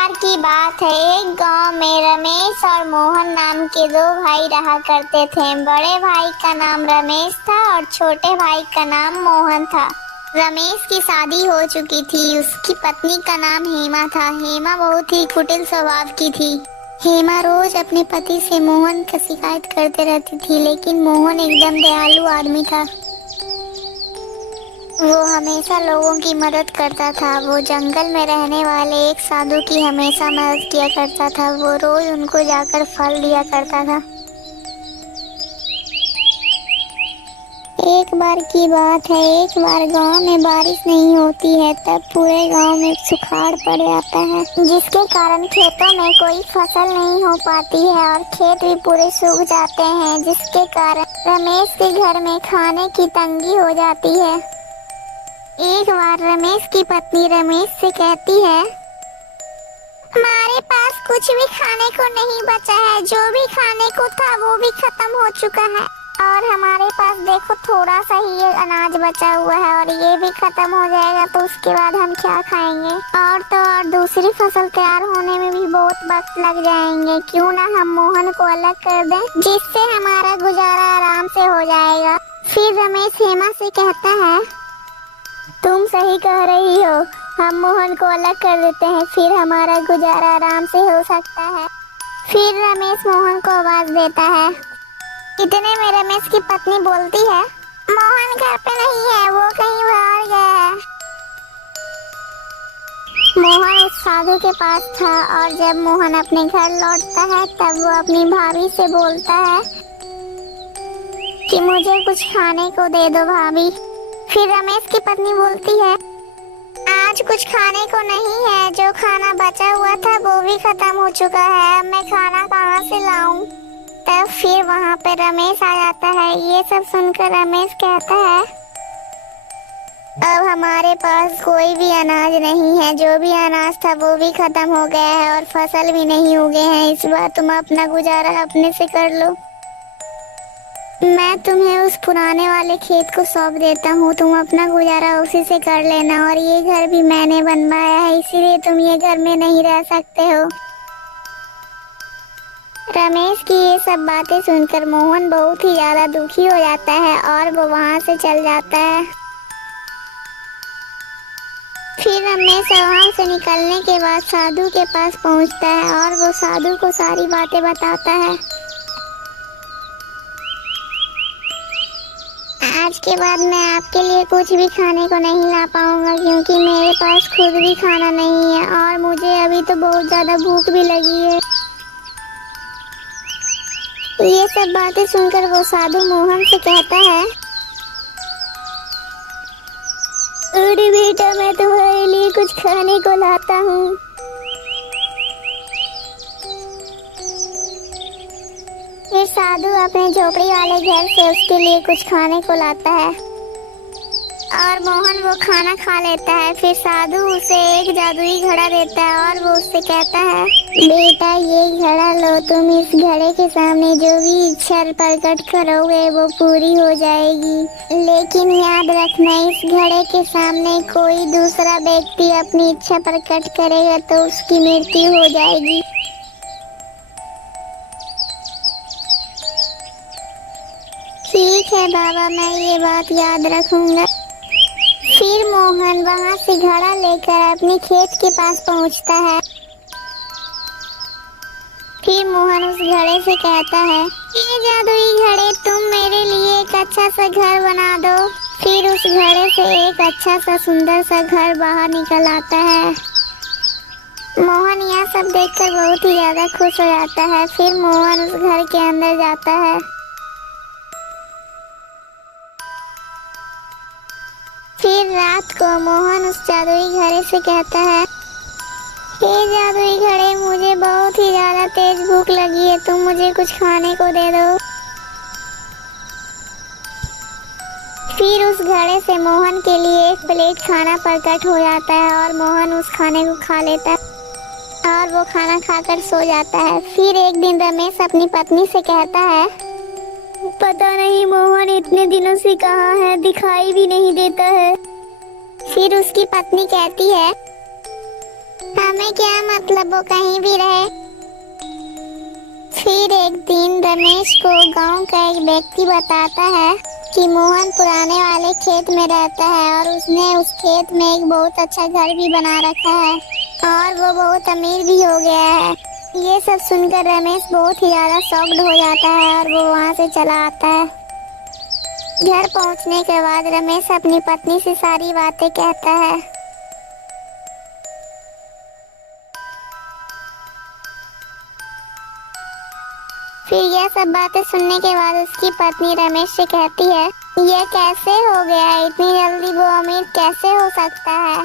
बार की बात है, एक गांव में रमेश और मोहन नाम के दो भाई रहा करते थे। बड़े भाई का नाम रमेश था और छोटे भाई का नाम मोहन था। रमेश की शादी हो चुकी थी। उसकी पत्नी का नाम हेमा था। हेमा बहुत ही कुटिल स्वभाव की थी। हेमा रोज अपने पति से मोहन की शिकायत करते रहती थी, लेकिन मोहन एकदम दयालु आदमी था। वो हमेशा लोगों की मदद करता था। वो जंगल में रहने वाले एक साधु की हमेशा मदद किया करता था। वो रोज उनको जाकर फल दिया करता था। एक बार की बात है, एक बार गांव में बारिश नहीं होती है। तब पूरे गांव में सुखाड़ पड़ जाता है, जिसके कारण खेतों में कोई फसल नहीं हो पाती है और खेत भी पूरे सूख जाते हैं, जिसके कारण रमेश के घर में खाने की तंगी हो जाती है। एक बार रमेश की पत्नी रमेश से कहती है, हमारे पास कुछ भी खाने को नहीं बचा है। जो भी खाने को था वो भी खत्म हो चुका है और हमारे पास देखो थोड़ा सा ही ये अनाज बचा हुआ है और ये भी खत्म हो जाएगा तो उसके बाद हम क्या खाएंगे। और तो और दूसरी फसल तैयार होने में भी बहुत वक्त लग जाएंगे। क्यों ना हम मोहन को अलग कर दें, जिससे हमारा गुजारा आराम से हो जाएगा। फिर रमेश हेमा से कहता है, तुम सही कह रही हो, हम मोहन को अलग कर देते हैं, फिर हमारा गुजारा आराम से हो सकता है। फिर रमेश मोहन को आवाज देता है। इतने में रमेश की पत्नी बोलती है, मोहन घर पे नहीं है, वो कहीं बाहर गया है। मोहन उस साधु के पास था और जब मोहन अपने घर लौटता है तब वो अपनी भाभी से बोलता है कि मुझे कुछ खाने को दे दो भाभी। फिर रमेश की पत्नी बोलती है, आज कुछ खाने को नहीं है, जो खाना बचा हुआ था वो भी खत्म हो चुका है, अब मैं खाना कहाँ से लाऊं। तब फिर वहाँ पे रमेश आ जाता है। ये सब सुनकर रमेश कहता है, अब हमारे पास कोई भी अनाज नहीं है, जो भी अनाज था वो भी खत्म हो गया है और फसल भी नहीं उगे हैं। इस बार तुम अपना गुजारा अपने से कर लो। मैं तुम्हें उस पुराने वाले खेत को सौंप देता हूँ, तुम अपना गुजारा उसी से कर लेना। और ये घर भी मैंने बनवाया है, इसीलिए तुम ये घर में नहीं रह सकते हो। रमेश की ये सब बातें सुनकर मोहन बहुत ही ज्यादा दुखी हो जाता है और वो वहाँ से चल जाता है। फिर रमेश वहाँ से निकलने के बाद साधु के पास पहुँचता है और वो साधु को सारी बातें बताता है। आज के बाद मैं आपके लिए कुछ भी खाने को नहीं ला पाऊंगा, क्योंकि मेरे पास खुद भी खाना नहीं है और मुझे अभी तो बहुत ज्यादा भूख भी लगी है। ये सब बातें सुनकर वो साधु मोहन से कहता है, अरे बेटा, मैं तुम्हारे लिए कुछ खाने को लाता हूँ। फिर साधु अपने झोपड़ी वाले घर से उसके लिए कुछ खाने को लाता है और मोहन वो खाना खा लेता है। फिर साधु उसे एक जादुई घड़ा देता है और वो उससे कहता है, बेटा ये घड़ा लो, तुम इस घड़े के सामने जो भी इच्छा प्रकट करोगे वो पूरी हो जाएगी। लेकिन याद रखना, इस घड़े के सामने कोई दूसरा व्यक्ति अपनी इच्छा प्रकट करेगा तो उसकी मृत्यु हो जाएगी। ठीक है बाबा, मैं ये बात याद रखूंगा। फिर मोहन वहाँ से घड़ा लेकर अपने खेत के पास पहुँचता है। फिर मोहन उस घड़े से कहता है, ये जादुई घड़े, तुम मेरे लिए एक अच्छा सा घर बना दो। फिर उस घड़े से एक अच्छा सा सुंदर सा घर बाहर निकल आता है। मोहन यह सब देखकर बहुत ही ज्यादा खुश हो जाता है। फिर मोहन उस घर के अंदर जाता है। फिर रात को मोहन उस जादुई घड़े से कहता है, हे जादुई घड़े, मुझे बहुत ही ज्यादा तेज भूख लगी है, तुम मुझे कुछ खाने को दे दो। फिर उस घड़े से मोहन के लिए एक प्लेट खाना प्रकट हो जाता है और मोहन उस खाने को खा लेता है और वो खाना खाकर सो जाता है। फिर एक दिन रमेश अपनी पत्नी से कहता है, पता नहीं मोहन इतने दिनों से कहाँ है, दिखाई भी नहीं देता है। फिर उसकी पत्नी कहती है, हमें क्या मतलब, वो कहीं भी रहे। फिर एक दिन रमेश को गांव का एक व्यक्ति बताता है कि मोहन पुराने वाले खेत में रहता है और उसने उस खेत में एक बहुत अच्छा घर भी बना रखा है और वो बहुत अमीर भी हो गया है। ये सब सुनकर रमेश बहुत ही ज्यादा शॉक्ड हो जाता है और वो वहाँ से चला आता है। घर पहुँचने के बाद रमेश अपनी पत्नी से सारी बातें कहता है। फिर यह सब बातें सुनने के बाद उसकी पत्नी रमेश से कहती है, ये कैसे हो गया, इतनी जल्दी वो अमीर कैसे हो सकता है?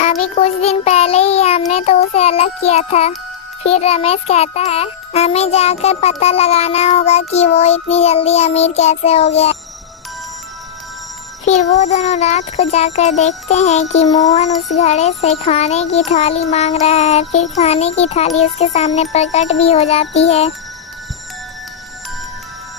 अभी कुछ दिन पहले ही हमने तो उसे अलग किया था। फिर रमेश कहता है, हमें जाकर पता लगाना होगा कि वो इतनी जल्दी अमीर कैसे हो गया। फिर वो दोनों रात को जाकर देखते हैं कि मोहन उस घड़े से खाने की थाली मांग रहा है। फिर खाने की थाली उसके सामने प्रकट भी हो जाती है।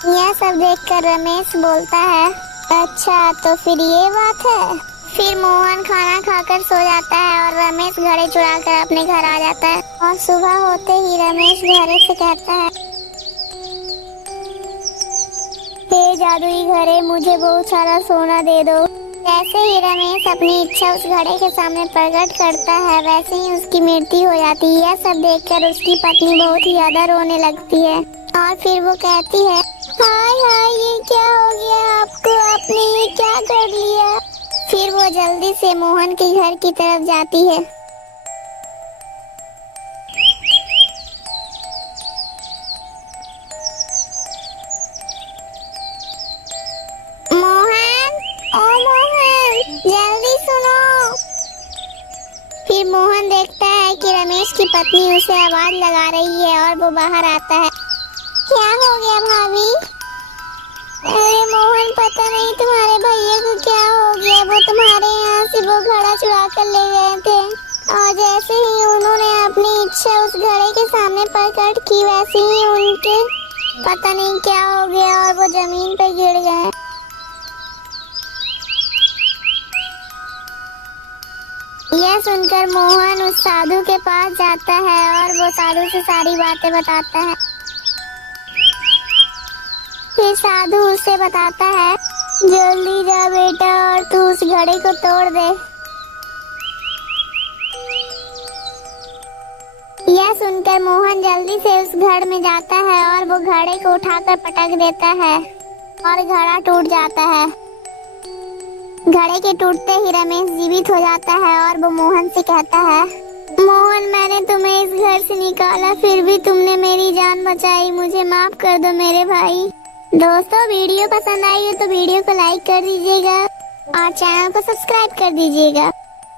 यह सब देखकर रमेश बोलता है, अच्छा तो फिर ये बात है। फिर मोहन खाना खाकर सो जाता है और रमेश घड़े चुरा कर अपने घर आ जाता है। और सुबह होते ही रमेश घड़े से कहता है, हे जादुई घड़े, मुझे बहुत सारा सोना दे दो। जैसे ही रमेश अपनी इच्छा उस घड़े के सामने प्रकट करता है, वैसे ही उसकी मृत्यु हो जाती है। यह सब देखकर उसकी पत्नी बहुत ही ज्यादा रोने लगती है और फिर वो कहती है, हाय हाय, ये क्या हो गया आपको, आपने ये क्या कर लिया? फिर वो जल्दी से मोहन के घर की तरफ जाती है। मोहन, ओ मोहन, जल्दी सुनो। फिर मोहन देखता है कि रमेश की पत्नी उसे आवाज लगा रही है और वो बाहर आता है। क्या हो गया भाभी? अरे मोहन, पता नहीं तुम्हारे भैया को क्या हो गया, वो तुम्हारे यहाँ से वो घड़ा चुरा कर ले गए थे और जैसे ही उन्होंने अपनी इच्छा उस घड़े के सामने प्रकट की, वैसे ही उनके पता नहीं क्या हो गया और वो जमीन पर गिर गए। यह सुनकर मोहन उस साधु के पास जाता है और वो साधु से सारी बातें बताता है। फिर साधु उसे बताता है, जल्दी जा बेटा और तू उस घड़े को तोड़ दे। यह सुनकर मोहन जल्दी से उस घड़ में जाता है और वो घड़े को उठाकर पटक देता है और घड़ा टूट जाता है। घड़े के टूटते ही रमेश जीवित हो जाता है और वो मोहन से कहता है, मोहन, मैंने तुम्हें इस घर से निकाला, फिर भी तुमने मेरी जान बचाई, मुझे माफ कर दो मेरे भाई। दोस्तों, वीडियो पसंद आई हो तो वीडियो को लाइक कर दीजिएगा और चैनल को सब्सक्राइब कर दीजिएगा।